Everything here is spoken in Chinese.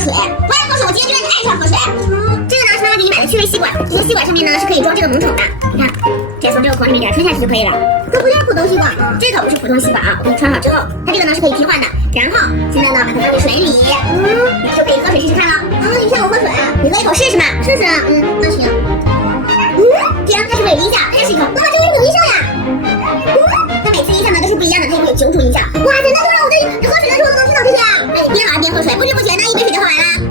水。我爱喝水，我今天就让你爱上喝水。这个呢是妈妈给你买的趣味吸管，这个吸管上面呢是可以装这个萌宠的。你看，直接从这个孔里面给它吞下去就可以了。这不就是普通吸管吗？这可不是普通吸管啊！我给你穿好之后，它这个呢是可以替换的。然后现在呢把它放进水里，你就可以喝水试试看了。你骗我喝水啊？你喝一口试试嘛？试试啊？那行。这样它是不是有音效？再试一口。妈妈，这个有音效呀！它每次音效呢都是不一样的，它也会有9组音效。哇，真的都让我在喝水的时候都能听到这些啊！那你边玩边喝水，不知不觉呢一杯水就喝完了。